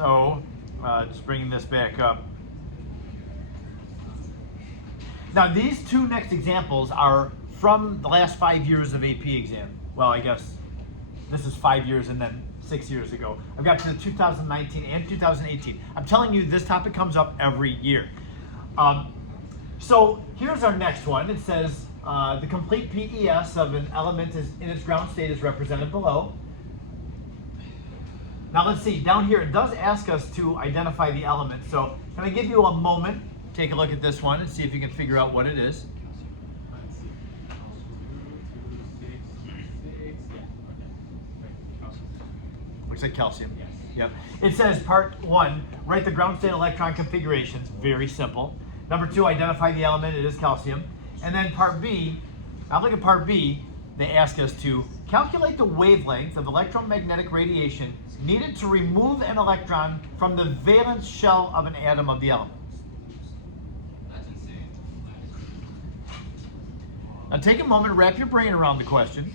So, just bringing this back up. Now, these two next examples are from the last 5 years of AP exam. Well, I guess this is 5 years and then 6 years ago. I've got to 2019 and 2018. I'm telling you, this topic comes up every year. So here's our next one. It says the complete PES of an element is in its ground state is represented below. Now let's see, down here it does ask us to identify the element. So can I give you a moment? Take a look at this one and see if you can figure out what it is. Looks like calcium. Yep. It says part 1, write the ground state electron configurations. Very simple. Number 2, identify the element. It is calcium. And then part B, now look at part B, they ask us to calculate the wavelength of electromagnetic radiation needed to remove an electron from the valence shell of an atom of the element. That's insane. Now take a moment, wrap your brain around the question.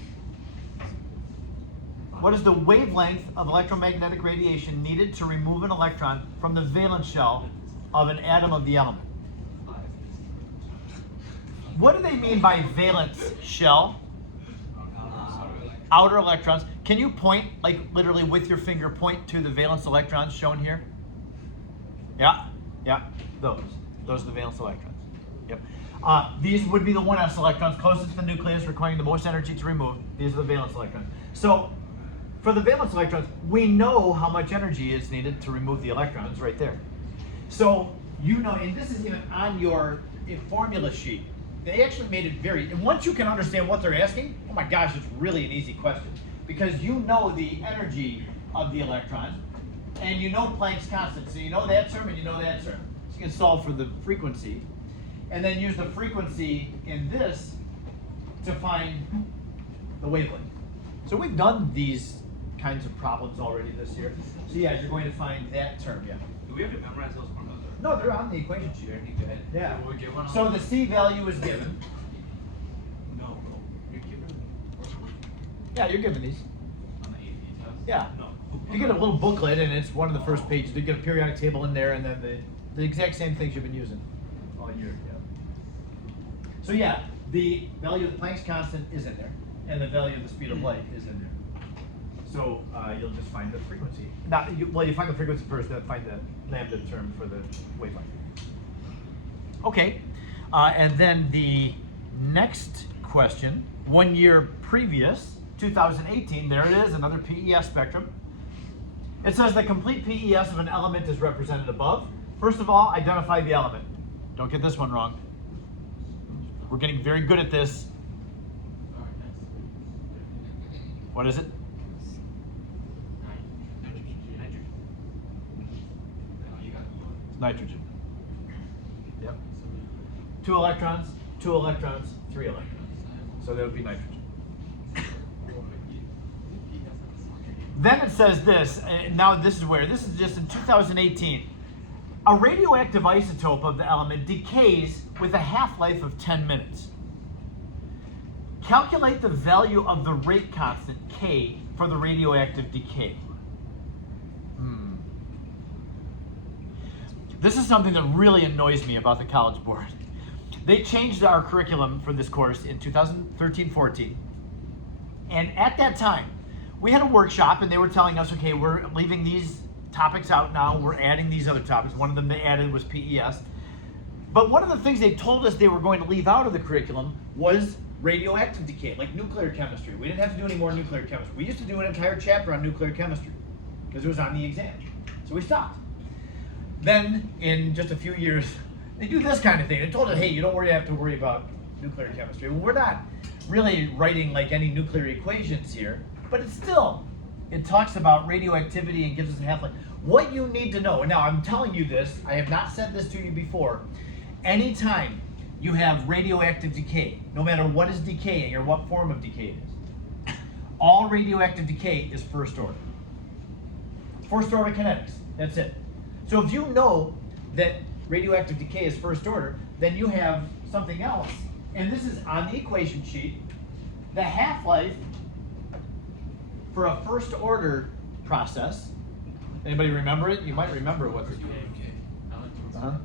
What is the wavelength of electromagnetic radiation needed to remove an electron from the valence shell of an atom of the element? What do they mean by valence shell? Outer electrons. Can you point, like literally with your finger, point to the valence electrons shown here? Yeah, those are the valence electrons. Yep. These would be the 1s electrons closest to the nucleus, requiring the most energy to remove. These are the valence electrons. So for the valence electrons, we know how much energy is needed to remove the electrons right there. So you know, and this is even on your formula sheet. They actually made it very, and once you can understand what they're asking, oh my gosh, it's really an easy question. Because you know the energy of the electron, and you know Planck's constant. So you know that term and you know that term. So you can solve for the frequency, and then use the frequency in this to find the wavelength. So we've done these kinds of problems already this year. So yeah, you're going to find that term, yeah. Do we have to memorize those formulas? No, they're on the equation sheet. Go ahead. Yeah. Will we get one on So the C value is given. No, you're giving Yeah, you're given these. on the AP test? Yeah. No. You get a little booklet, and it's one of the first pages. You get a periodic table in there, and then the exact same things you've been using all year. Yeah. So yeah, the value of the Planck's constant is in there, and the value of the speed of light is in there. So you'll just find the frequency. You find the frequency first, then find the lambda term for the wavelength. Okay, and then the next question, 1 year previous, 2018, there it is, another PES spectrum. It says the complete PES of an element is represented above. First of all, identify the element. Don't get this one wrong. We're getting very good at this. What is it? It's nitrogen. Yep. 2 electrons, 2 electrons, 3 electrons. So that would be nitrogen. Then it says this, and now this is just in 2018. A radioactive isotope of the element decays with a half-life of 10 minutes. Calculate the value of the rate constant, K, for the radioactive decay. This is something that really annoys me about the College Board. They changed our curriculum for this course in 2013-14. And at that time, we had a workshop and they were telling us, okay, we're leaving these topics out now, we're adding these other topics. One of them they added was PES. But one of the things they told us they were going to leave out of the curriculum was radioactive decay, like nuclear chemistry. We didn't have to do any more nuclear chemistry. We used to do an entire chapter on nuclear chemistry because it was on the exam. So we stopped. Then, in just a few years, they do this kind of thing. They told us, hey, you don't have to worry about nuclear chemistry. Well, we're not really writing like any nuclear equations here, but it talks about radioactivity and gives us a half-life. What you need to know, and now I'm telling you this, I have not said this to you before, anytime you have radioactive decay, no matter what is decaying or what form of decay it is, all radioactive decay is first order. First order kinetics, that's it. So if you know that radioactive decay is first order, then you have something else. And this is on the equation sheet. The half-life for a first order process Anybody remember it? You might remember what's it. Okay.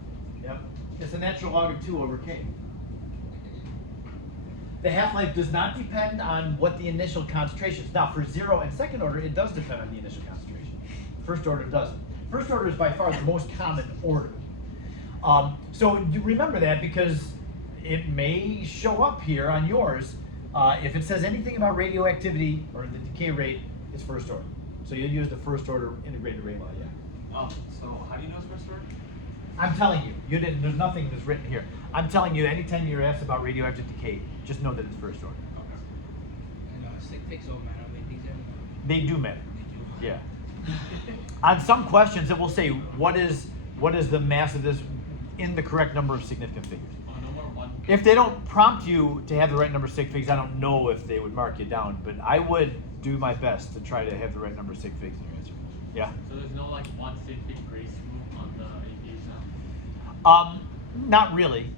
Yep. It's a natural log of 2 over k. The half-life does not depend on what the initial concentration is. Now, for 0 and second order, it does depend on the initial concentration. First order doesn't. First order is by far the most common order. So you remember that because it may show up here on yours. If it says anything about radioactivity or the decay rate, it's first order. So you'll use the first order integrated rate law, yeah. Oh, so how do you know it's first order? I'm telling you, you didn't. There's nothing that's written here. I'm telling you, anytime you're asked about radioactive decay, just know that it's first order. Okay. Stick fix don't matter. They do matter. Yeah. On some questions, it will say what is the mass of this in the correct number of significant figures. Oh, no more one. If they don't prompt you to have the right number of sig figs, I don't know if they would mark you down, but I would do my best to try to have the right number of sig figs in your answer. Yeah. So there's no like one sig fig grace rule on the AP exam? Not really.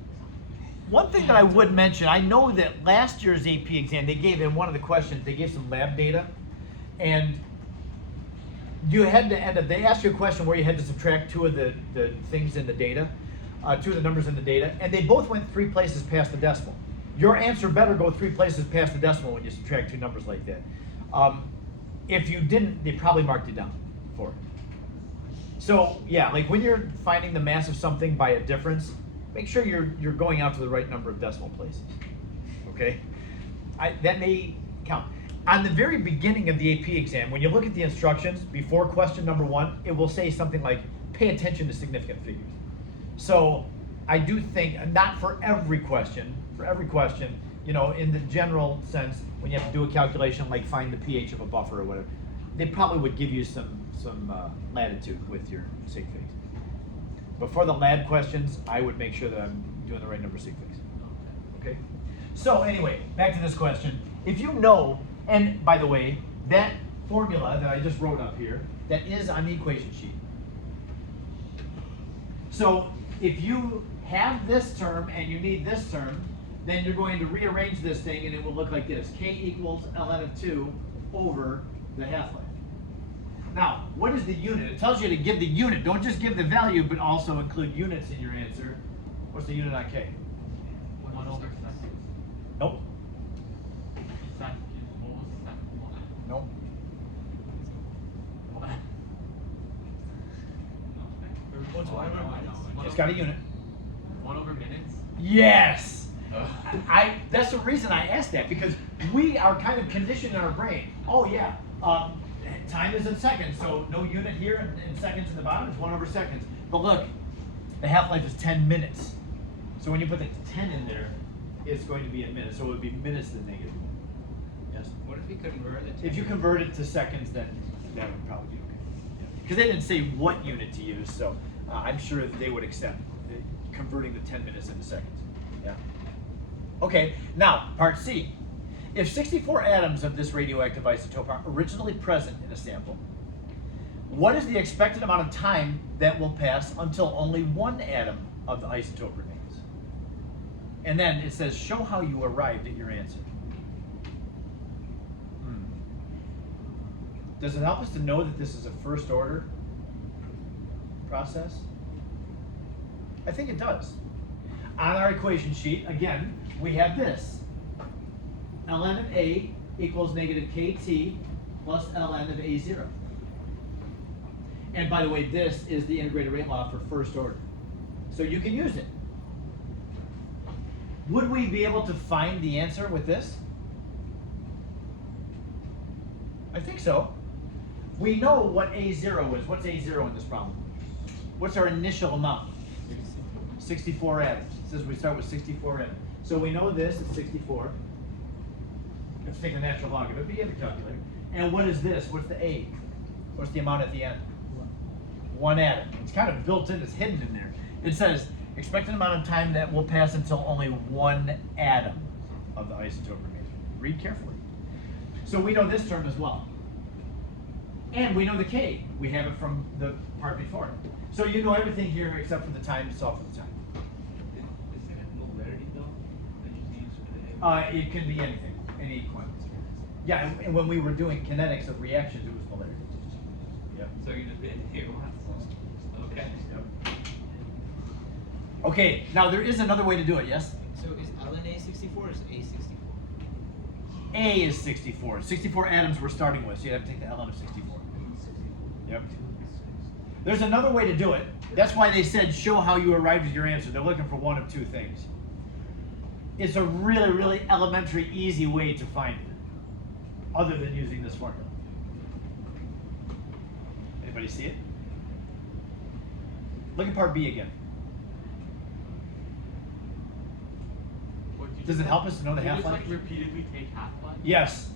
One thing that I would mention, I know that last year's AP exam, they gave in one of the questions, they gave some lab data, and you had to end up, they asked you a question where you had to subtract 2 of the things in the data, 2 of the numbers in the data, and they both went 3 places past the decimal. Your answer better go 3 places past the decimal when you subtract 2 numbers like that. If you didn't, they probably marked you down for it. So yeah, like when you're finding the mass of something by a difference, make sure you're going out to the right number of decimal places. Okay, that may count. On the very beginning of the AP exam, when you look at the instructions before question number 1, it will say something like, "Pay attention to significant figures." So I do think, not for every question, you know, in the general sense, when you have to do a calculation like find the pH of a buffer or whatever, they probably would give you some latitude with your sig figs. But for the lab questions, I would make sure that I'm doing the right number of sig figs. Okay? So anyway, back to this question. If you know, and by the way, that formula that I just wrote up here, that is on the equation sheet. So if you have this term and you need this term, then you're going to rearrange this thing and it will look like this. K equals ln of 2 over the half-life. Now, what is the unit? It tells you to give the unit. Don't just give the value, but also include units in your answer. What's the unit on K? 1 over second. Nope. Second, what was the second one? Nope. What's one over minus? It's got a unit. 1 over minutes? Yes. That's the reason I asked that, because we are kind of conditioned in our brain. Oh yeah, time is in seconds, so no unit here in seconds in the bottom, it's 1 over seconds. But look, the half-life is 10 minutes. So when you put the 10 in there, it's going to be in minutes, so it would be minutes to the negative. Yes? What if we convert it? If you convert it to seconds, then that would probably be okay. Because they didn't say what unit to use, so I'm sure that they would accept converting the 10 minutes into seconds. Yeah. Okay, now, part C. If 64 atoms of this radioactive isotope are originally present in a sample, what is the expected amount of time that will pass until only 1 atom of the isotope remains? And then it says, show how you arrived at your answer. Does it help us to know that this is a first order process? I think it does. On our equation sheet, again, we have this. ln of A equals negative KT plus ln of A0. And by the way, this is the integrated rate law for first order. So you can use it. Would we be able to find the answer with this? I think so. We know what A0 is. What's A0 in this problem? What's our initial amount? 64 atoms. It says we start with 64 atoms. So we know this is 64. Let's take the natural log of it, but you have a calculator. And what is this? What's the A? What's the amount at the end? 1 atom. It's kind of built in, it's hidden in there. It says expected amount of time that will pass until only 1 atom of the isotope remains. Read carefully. So we know this term as well. And we know the K. We have it from the part before. So you know everything here except for the time to solve for the time. Is there a molarity though that you can use for the It can be anything, any quantity. Yeah, and when we were doing kinetics of reactions, it was polarity. Yeah. So you just did Okay, now there is another way to do it, yes? So is LNA 64 or is A 64? A is 64. 64 atoms we're starting with, so you have to take the ln of 64. Yep. There's another way to do it. That's why they said show how you arrived at your answer. They're looking for one of two things. It's a really, really elementary, easy way to find it, other than using this formula. Anybody see it? Look at part B again. What, Does it help us to know the you just half-life? like repeatedly take half-life? Yes.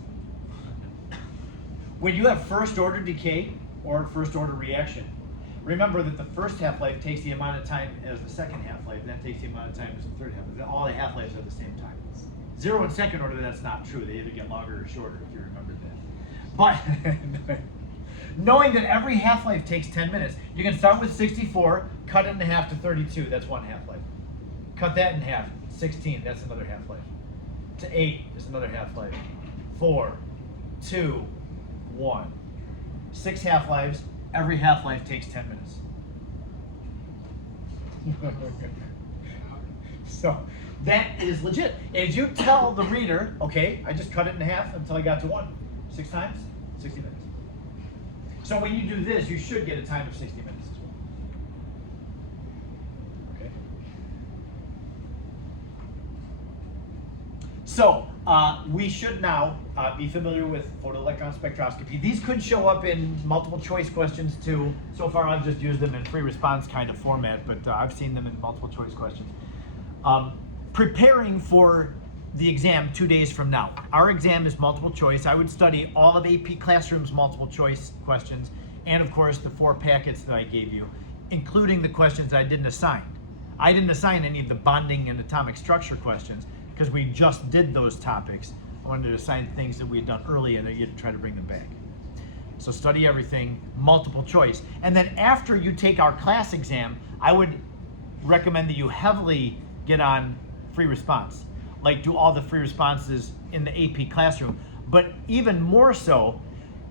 When you have first order decay or first order reaction, remember that the first half-life takes the amount of time as the second half-life, and that takes the amount of time as the third half-life. All the half-lives are the same time. Zero and second order, that's not true. They either get longer or shorter, if you remember that. But knowing that every half-life takes 10 minutes, you can start with 64, cut it in half to 32, that's one half-life. Cut that in half, 16, that's another half-life. To 8 is another half-life. 4, 2, 1. 6 half-lives, every half-life takes 10 minutes. So that is legit. As you tell the reader, okay, I just cut it in half until I got to 1. 6 times, 60 minutes. So when you do this, you should get a time of 60 minutes as well. Okay. So we should now be familiar with photoelectron spectroscopy. These could show up in multiple choice questions too. So far I've just used them in free response kind of format, but I've seen them in multiple choice questions. Preparing for the exam 2 days from now. Our exam is multiple choice. I would study all of AP Classroom's multiple choice questions, and of course the 4 packets that I gave you, including the questions I didn't assign. I didn't assign any of the bonding and atomic structure questions because we just did those topics. I wanted to assign things that we had done earlier and that you'd try to bring them back. So study everything, multiple choice. And then after you take our class exam, I would recommend that you heavily get on free response. Like do all the free responses in the AP Classroom. But even more so,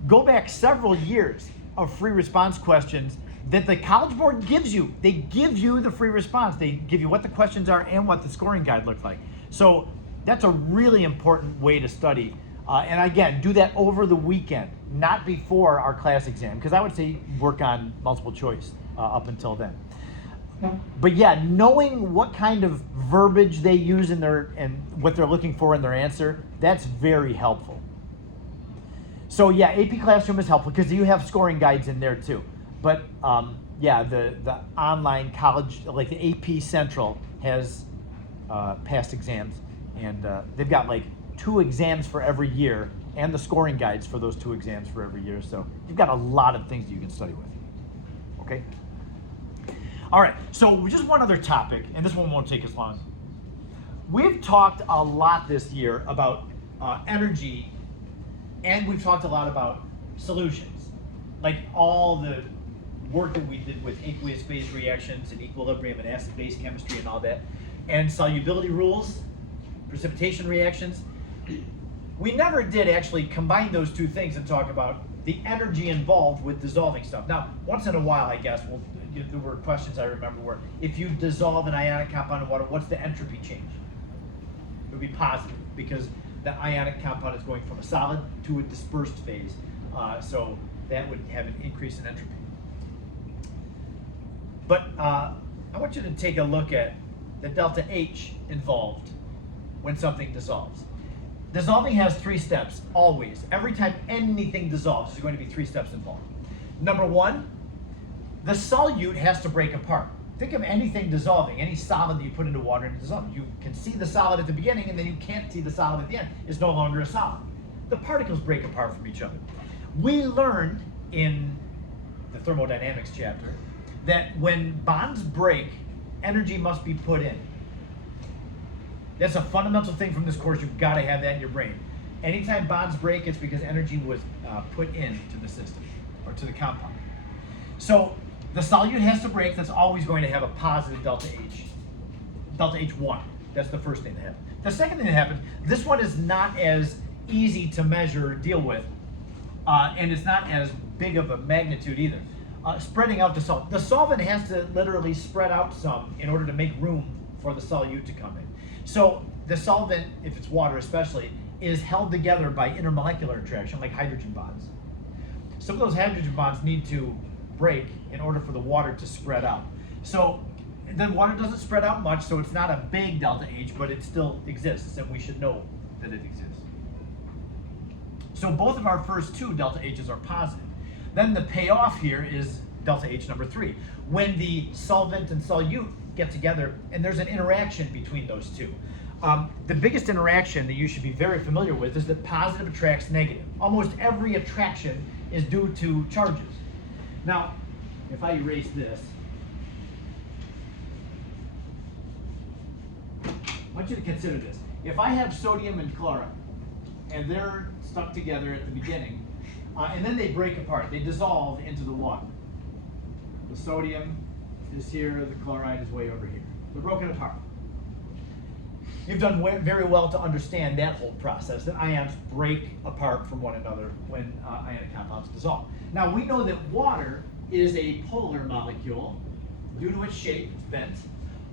go back several years of free response questions that the College Board gives you. They give you the free response. They give you what the questions are and what the scoring guide looks like. So that's a really important way to study. And again, do that over the weekend, not before our class exam, because I would say work on multiple choice up until then. But yeah, knowing what kind of verbiage they use in their and what they're looking for in their answer, that's very helpful. So yeah, AP Classroom is helpful because you have scoring guides in there too. But yeah, the online college, like the AP Central has past exams, and they've got like 2 exams for every year and the scoring guides for those 2 exams for every year. So you've got a lot of things that you can study with. Okay? All right, so just one other topic, and this one won't take as long. We've talked a lot this year about energy, and we've talked a lot about solutions, like all the work that we did with aqueous phase reactions and equilibrium and acid-base chemistry and all that, and solubility rules, precipitation reactions. We never did actually combine those 2 things and talk about the energy involved with dissolving stuff. Now, once in a while, I guess, there were questions I remember where if you dissolve an ionic compound in water, what's the entropy change? It would be positive because the ionic compound is going from a solid to a dispersed phase. So that would have an increase in entropy. But I want you to take a look at the delta H involved when something dissolves. Dissolving has 3 steps, always. Every time anything dissolves, there's going to be 3 steps involved. Number 1, the solute has to break apart. Think of anything dissolving, any solid that you put into water and dissolve. You can see the solid at the beginning and then you can't see the solid at the end. It's no longer a solid. The particles break apart from each other. We learned in the thermodynamics chapter that when bonds break, energy must be put in. That's a fundamental thing from this course. You've got to have that in your brain. Anytime bonds break, it's because energy was put into the system or to the compound. So the solute has to break. That's always going to have a positive delta H. Delta H1. That's the first thing that happens. The second thing that happens, this one is not as easy to measure or deal with, and it's not as big of a magnitude either. spreading out the solvent. The solvent has to literally spread out some in order to make room for the solute to come in. So the solvent, if it's water especially, is held together by intermolecular attraction, like hydrogen bonds. Some of those hydrogen bonds need to break in order for the water to spread out. So the water doesn't spread out much, so it's not a big delta H, but it still exists, and we should know that it exists. So both of our first two delta H's are positive. Then the payoff here is delta H number 3. When the solvent and solute get together, and there's an interaction between those two. The biggest interaction that you should be very familiar with is that positive attracts negative. Almost every attraction is due to charges. Now, if I erase this, I want you to consider this. If I have sodium and chloride, and they're stuck together at the beginning, and then they break apart, they dissolve into the water. The sodium is here, the chloride is way over here. They're broken apart. You've done very well to understand that whole process, that ions break apart from one another when ionic compounds dissolve. Now we know that water is a polar molecule. Due to its shape, it's bent.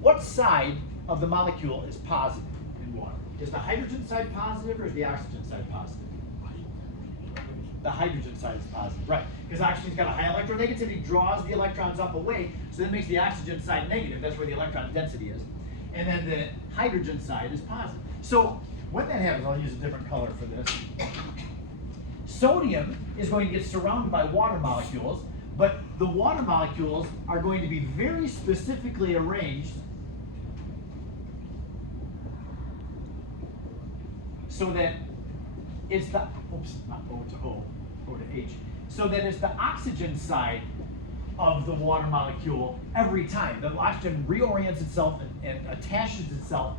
What side of the molecule is positive in water? Is the hydrogen side positive or is the oxygen side positive? The hydrogen side is positive, right? Because oxygen's got a high electronegativity, draws the electrons up away, so that makes the oxygen side negative. That's where the electron density is. And then the hydrogen side is positive. So when that happens, I'll use a different color for this. Sodium is going to get surrounded by water molecules, but the water molecules are going to be very specifically arranged so that it's the, oops, not O to O, O to H, so that it's the oxygen side of the water molecule every time. The oxygen reorients itself and attaches itself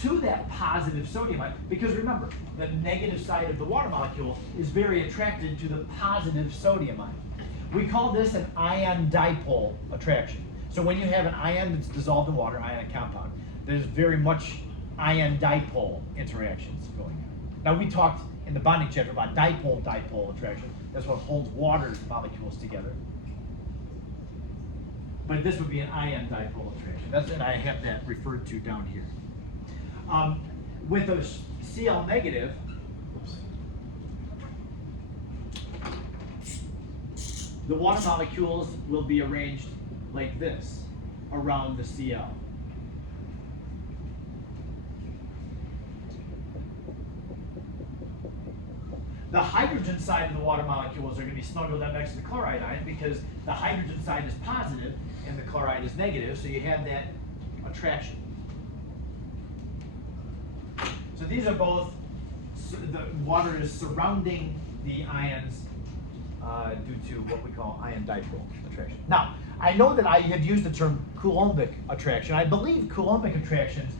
to that positive sodium ion, because remember, the negative side of the water molecule is very attracted to the positive sodium ion. We call this an ion dipole attraction. So when you have an ion that's dissolved in water, ionic compound, there's very much ion dipole interactions going on. Now we talked in the bonding chapter about dipole-dipole attraction. That's what holds water molecules together. But this would be an ion dipole attraction. That's, and I have that referred to down here. With a Cl negative, the water molecules will be arranged like this around the Cl. The hydrogen side of the water molecules are going to be snuggled up next to the chloride ion because the hydrogen side is positive and the chloride is negative, so you have that attraction. So these are both, the water is surrounding the ions due to what we call ion dipole attraction. Now, I know that I have used the term Coulombic attraction. I believe Coulombic attractions,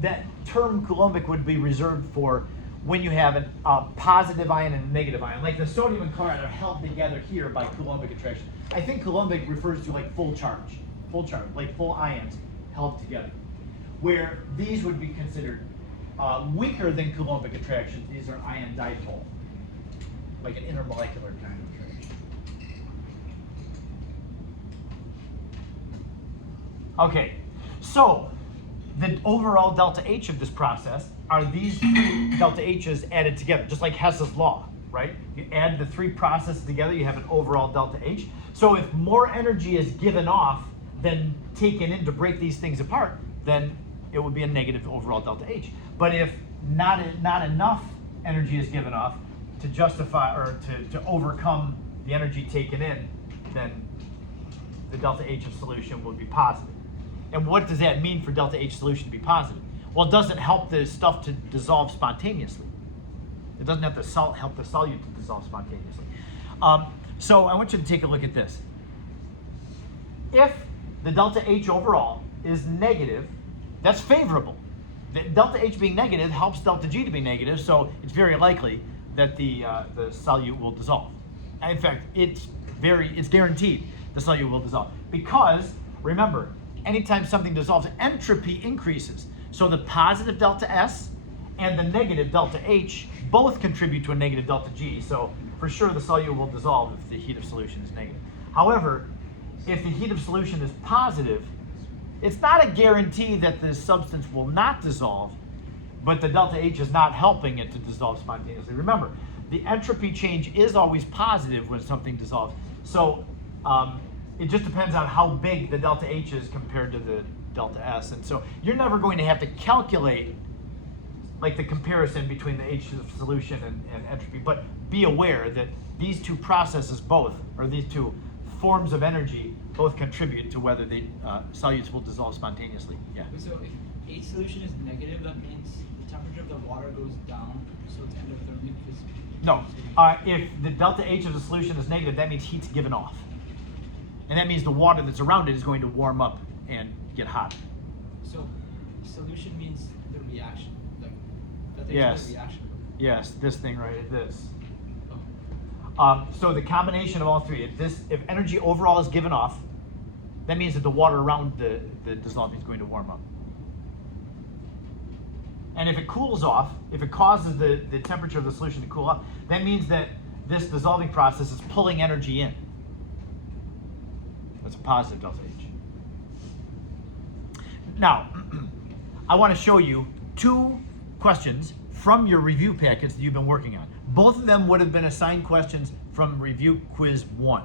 that term Coulombic would be reserved for when you have a positive ion and a negative ion. Like the sodium and chloride are held together here by Coulombic attraction. I think Coulombic refers to like full charge, like full ions held together. Where these would be considered weaker than Coulombic attractions. These are ion dipole, like an intermolecular kind of attraction. Okay, so the overall delta H of this process are these three delta H's added together, just like Hess's law, right? You add the three processes together, you have an overall delta H. So if more energy is given off than taken in to break these things apart, then it would be a negative overall delta H. But if not enough energy is given off to justify or to overcome the energy taken in, then the delta H of solution will be positive. And what does that mean for delta H solution to be positive? Well, it doesn't help the stuff to dissolve spontaneously. It doesn't have to help the solute to dissolve spontaneously. So I want you to take a look at this. If the delta H overall is negative, that's favorable. The delta H being negative helps delta G to be negative, so it's very likely that the solute will dissolve. And in fact, it's guaranteed the solute will dissolve. Because, remember, anytime something dissolves, entropy increases. So the positive delta S and the negative delta H both contribute to a negative delta G. So for sure the solute will dissolve if the heat of solution is negative. However, if the heat of solution is positive, it's not a guarantee that this substance will not dissolve, but the delta H is not helping it to dissolve spontaneously. Remember, the entropy change is always positive when something dissolves. So it just depends on how big the delta H is compared to the delta S. And so you're never going to have to calculate like the comparison between the H of solution and entropy, but be aware that these two processes both, or these two forms of energy, both contribute to whether the solutes will dissolve spontaneously. Yeah. So if H solution is negative, that means the temperature of the water goes down, so it's endothermic. No. If the delta H of the solution is negative, that means heat's given off. And that means the water that's around it is going to warm up and get hot. So solution means the reaction, like that Yes. the reaction. Yes, this thing right, this. So the combination of all three, if energy overall is given off, that means that the water around the dissolving is going to warm up. And if it cools off, if it causes the temperature of the solution to cool off, that means that this dissolving process is pulling energy in. That's a positive delta H. Now, I want to show you two questions from your review packets that you've been working on. Both of them would have been assigned questions from review quiz 1,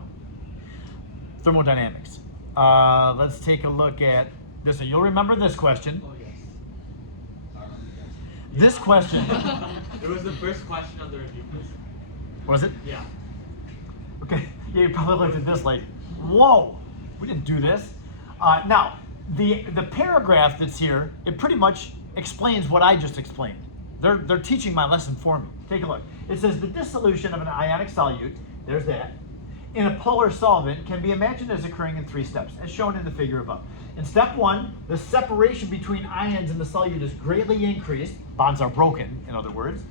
thermodynamics. Let's take a look at this. So you'll remember this question. Oh, yes. This question, It was the first question on the review quiz. was it? Yeah. Okay, yeah, you probably looked at this like, whoa, we didn't do this. Now, the paragraph that's here, it pretty much explains what I just explained. They're teaching my lesson for me. Take a look. It says the dissolution of an ionic solute, there's that, in a polar solvent can be imagined as occurring in 3 steps, as shown in the figure above. In step 1, the separation between ions in the solute is greatly increased, bonds are broken, in other words,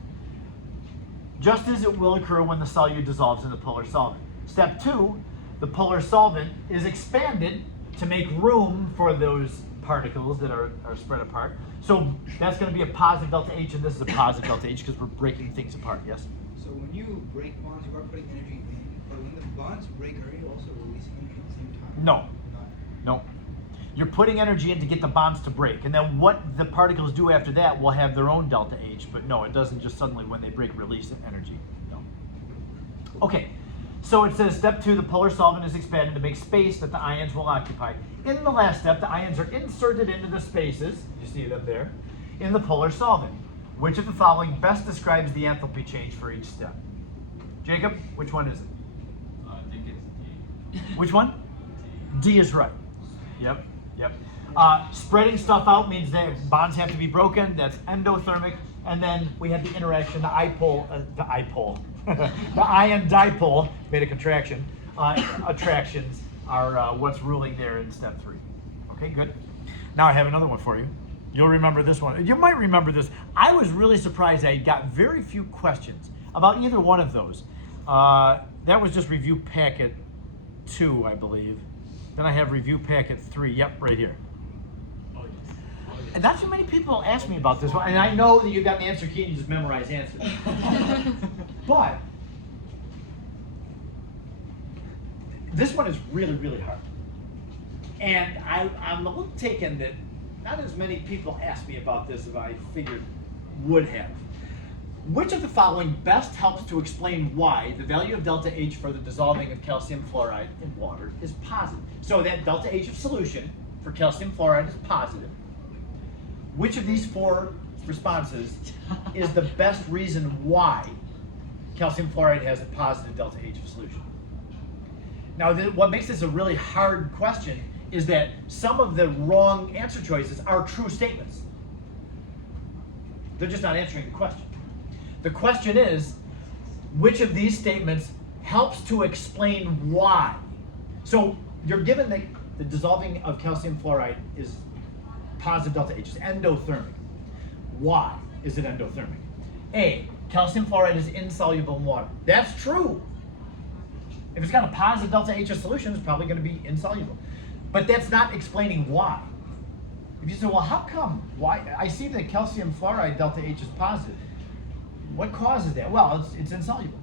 just as it will occur when the solute dissolves in the polar solvent. Step 2, the polar solvent is expanded to make room for those particles that are spread apart. So that's going to be a positive delta H, and this is a positive delta H because we're breaking things apart, yes? So when you break bonds, you are putting energy in, but when the bonds break, are you also releasing energy at the same time? No. Not. No. You're putting energy in to get the bonds to break, and then what the particles do after that will have their own delta H, but no, it doesn't just suddenly when they break release energy. No. Okay, so it says step 2, the polar solvent is expanded to make space that the ions will occupy. In the last step, the ions are inserted into the spaces, you see them there, in the polar solvent. Which of the following best describes the enthalpy change for each step? Jacob, which one is it? I think it's D. Which one? D is right. Yep, yep. Spreading stuff out means that bonds have to be broken. That's endothermic. And then we have the interaction, the ion dipole, made a contraction. Attractions are what's ruling there in step 3. Okay, good. Now I have another one for you. You'll remember this one. You might remember this. I was really surprised I got very few questions about either one of those. That was just review packet 2, I believe. Then I have review packet 3. Yep, right here. Oh, yes. Oh, yes. And not too many people ask me about this one. And I know that you got the answer key and you just memorize answers. But this one is really, really hard. And I'm a little taken that not as many people asked me about this as I figured would have. Which of the following best helps to explain why the value of delta H for the dissolving of calcium fluoride in water is positive? So that delta H of solution for calcium fluoride is positive. Which of these 4 responses is the best reason why calcium fluoride has a positive delta H of solution? Now, what makes this a really hard question is that some of the wrong answer choices are true statements. They're just not answering the question. The question is, which of these statements helps to explain why? So you're given that the dissolving of calcium fluoride is positive delta H, it's endothermic. Why is it endothermic? A, calcium fluoride is insoluble in water. That's true. If it's got a positive delta H of solution, it's probably going to be insoluble. But that's not explaining why. If you say, well, how come? Why? I see that calcium fluoride delta H is positive. What causes that? Well, it's insoluble.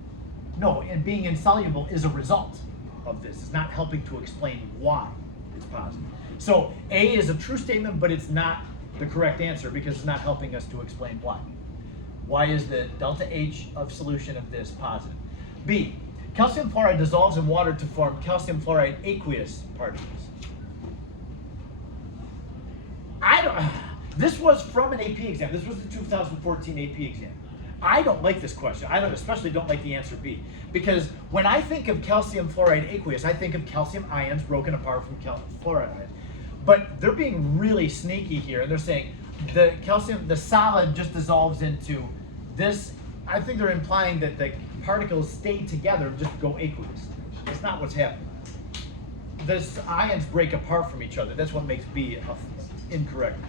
No, and being insoluble is a result. of this. It's not helping to explain why it's positive. So A is a true statement, but it's not the correct answer because it's not helping us to explain why. Why is the delta H of solution of this positive? B, calcium fluoride dissolves in water to form calcium fluoride aqueous particles. This was from an AP exam. This was the 2014 AP exam. I don't like this question. I especially don't like the answer B. Because when I think of calcium fluoride aqueous, I think of calcium ions broken apart from fluoride ions. But they're being really sneaky here, and they're saying the solid just dissolves into this. I think they're implying that the particles stay together and just go aqueous. That's not what's happening. The ions break apart from each other. That's what makes B an incorrect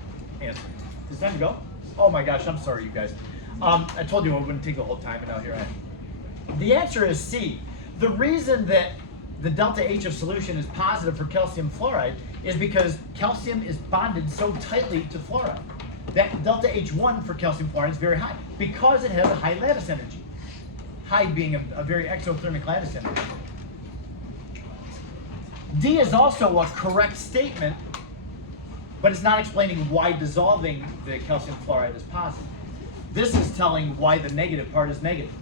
answer. Is that time to go? Oh my gosh, I'm sorry, you guys. I told you I wouldn't take the whole time, and now here I am. The answer is C. The reason that the delta H of solution is positive for calcium fluoride is because calcium is bonded so tightly to fluoride. That delta H1 for calcium fluoride is very high because it has a high lattice energy. High being a very exothermic lattice energy. D is also a correct statement, but it's not explaining why dissolving the calcium fluoride is positive. This is telling why the negative part is negative.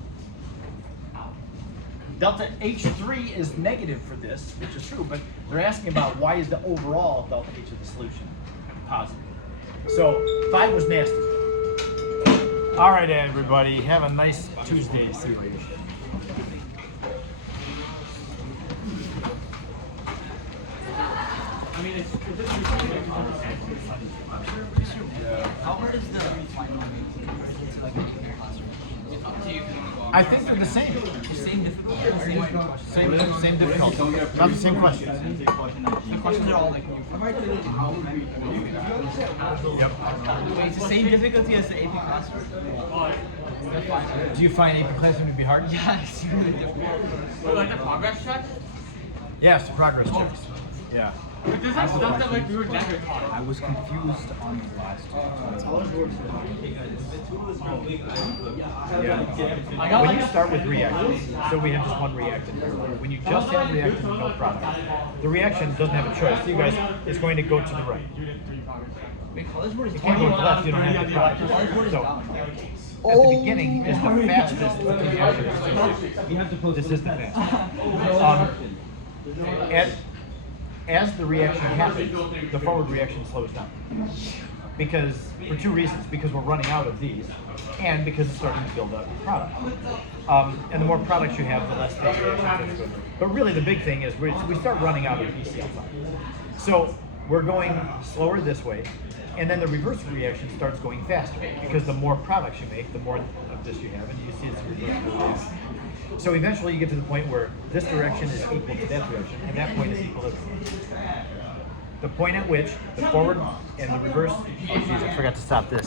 Delta H3 is negative for this, which is true, but they're asking about why is the overall delta H of the solution positive. So 5 was nasty. All right, everybody, have a nice Tuesday. See you later. I mean, it's How hard is the final compared to like a classroom? It's up to you. I think they're the same. Same difficulty. Same difficulty. Not the same questions. The questions are all like. Yep. Wait, it's the same difficulty as the AP classroom. Do you find AP Classroom to be hard? Yeah, it's really difficult. like the progress check. Yes, progress checks. Yeah. But this is stuff that like we were never taught. I was confused on the last Yeah. When you start with reactions, so we have just one reactant here. When you just have reactant and no product, the reaction doesn't have a choice. You guys, it's going to go to the right. Wait, college board is You can't go to the left, you don't have the product. So, at the beginning is the fastest of the reactions. This is the fastest. As the reaction happens, the forward reaction slows down. Because, for two reasons, because we're running out of these, and because it's starting to build up product. And the more products you have, the less the reactions go. But really the big thing is we start running out of ECl5. So we're going slower this way, and then the reverse reaction starts going faster, because the more products you make, the more of this you have, and you see it's a reverse reaction. So eventually you get to the point where this direction is equal to that direction, and that point is equilibrium. The point at which the forward and the reverse, oh geez, I forgot to stop this.